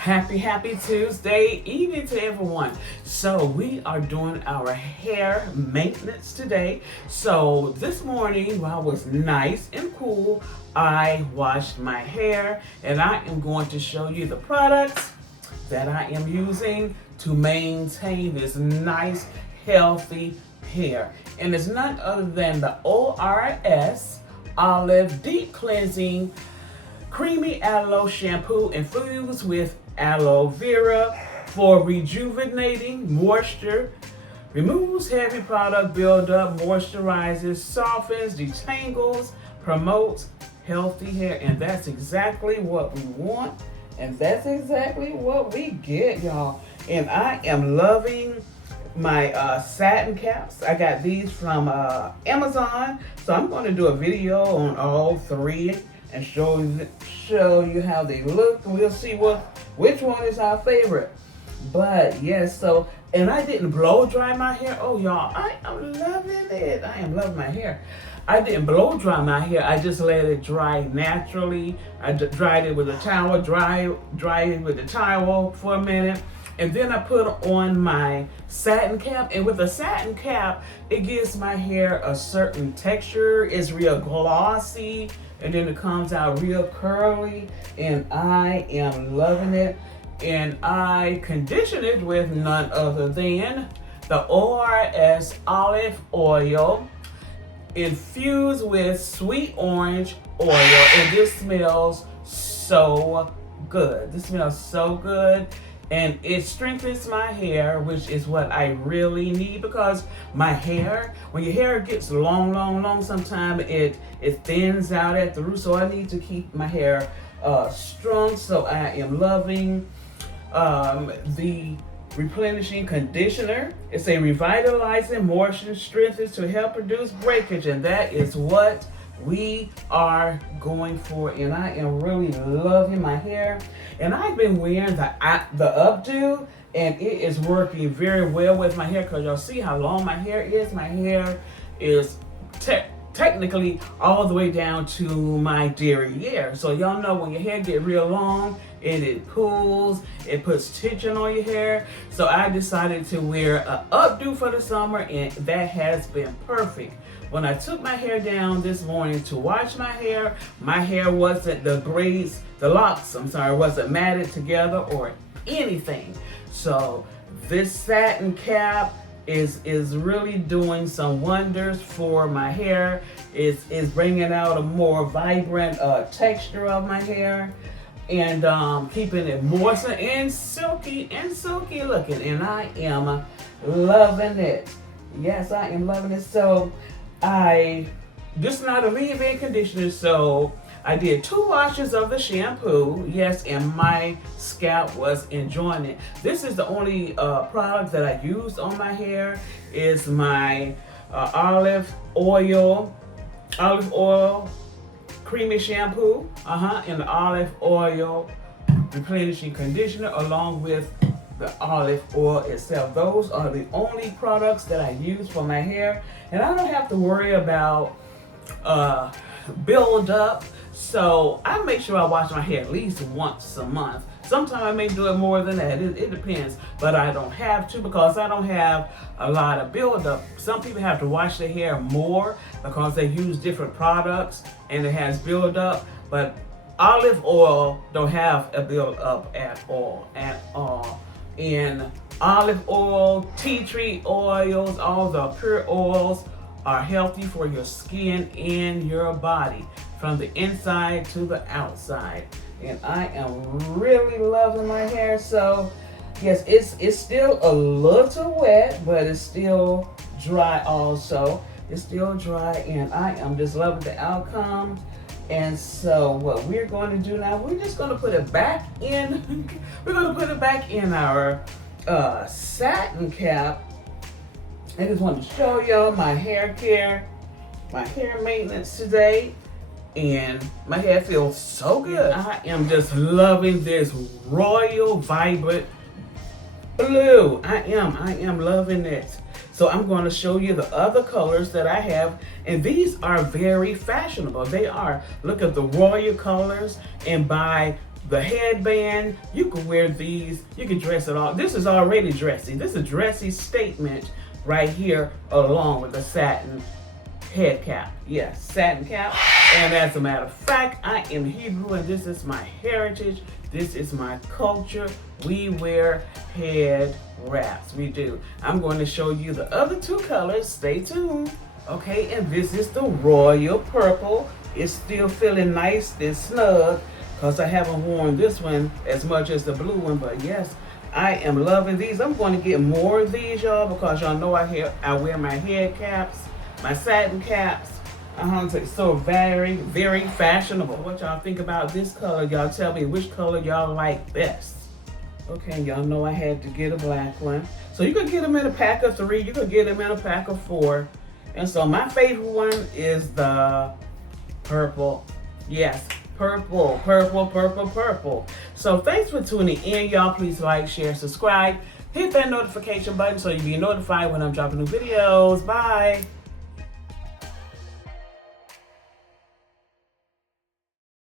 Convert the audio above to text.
Happy Tuesday evening to everyone. So we are doing our hair maintenance today. So this morning while it was nice and cool, I washed my hair and I am going to show you the products that I am using to maintain this nice healthy hair. And it's none other than the ORS Olive Deep Cleansing Creamy Aloe Shampoo infused with aloe vera for rejuvenating moisture, removes heavy product buildup, moisturizes, softens, detangles, promotes healthy hair. And that's exactly what we want. And that's exactly what we get, y'all. And I am loving my satin caps. I got these from Amazon. So I'm going to do a video on all three and show you how they look, and we'll see which one is our favorite. But yes, so and I didn't blow dry my hair. Oh y'all, I am loving it. I am loving my hair. I didn't blow dry my hair. I just let it dry naturally. I dried it with a towel, dry it with a towel for a minute. And then I put on my satin cap. And with the satin cap, it gives my hair a certain texture. It's real glossy. And then it comes out real curly. And I am loving it. And I condition it with none other than the ORS olive oil infused with sweet orange oil. And this smells so good. This smells so good. And it strengthens my hair, which is what I really need, because my hair, when your hair gets long, sometimes it thins out at the root. So I need to keep my hair strong. So I am loving the replenishing conditioner. It's a revitalizing moisture strengthens to help reduce breakage, and that is what we are going for. And I am really loving my hair. And I've been wearing the updo, and it is working very well with my hair, because y'all see how long my hair is. My hair is technically all the way down to my derriere. So y'all know when your hair get real long and it pulls, it puts tension on your hair. So I decided to wear an updo for the summer, and that has been perfect. When I took my hair down this morning to wash my hair wasn't the locks wasn't matted together or anything. So this satin cap is really doing some wonders for my hair. Is bringing out a more vibrant texture of my hair, and keeping it moist and silky looking. And I am loving it. Yes, I am loving it. So this is not a leave-in conditioner, so I did 2 washes of the shampoo, yes, and my scalp was enjoying it. This is the only product that I used on my hair, is my olive oil creamy shampoo, and the olive oil replenishing conditioner, along with the olive oil itself. Those are the only products that I use for my hair, and I don't have to worry about build up. So I make sure I wash my hair at least once a month. Sometimes I may do it more than that. It depends, but I don't have to, because I don't have a lot of buildup. Some people have to wash their hair more because they use different products and it has buildup, but olive oil don't have a buildup at all. And olive oil, tea tree oils, all the pure oils are healthy for your skin and your body, from the inside to the outside. And I am really loving my hair. So yes, it's still a little wet, but it's still dry also. It's still dry, and I am just loving the outcome. And so what we're going to do now, we're just going to put it back in. We're going to put it back in our satin cap. I just want to show y'all my hair care, my hair maintenance today. And my hair feels so good. I am just loving this royal vibrant blue. I am loving it. So I'm going to show you the other colors that I have, and these are very fashionable. They are. Look at the royal colors, and by the headband. You can wear these. You can dress it all. This is already dressy. This is a dressy statement right here, along with the satin head cap. Yes, satin cap. And as a matter of fact, I am Hebrew, and this is my heritage. This is my culture. We wear head wraps. We do. I'm going to show you the other two colors. Stay tuned. Okay, and this is the royal purple. It's still feeling nice and snug because I haven't worn this one as much as the blue one. But yes, I am loving these. I'm going to get more of these, y'all, because y'all know I wear my head caps, my satin caps. It's so very, very fashionable. What y'all think about this color? Y'all tell me which color y'all like best. Okay, y'all know I had to get a black one. So you could get them in a pack of 3. You could get them in a pack of 4. And so my favorite one is the purple. Yes, purple, purple, purple, purple. So thanks for tuning in, y'all. Please like, share, subscribe. Hit that notification button so you'll be notified when I'm dropping new videos. Bye.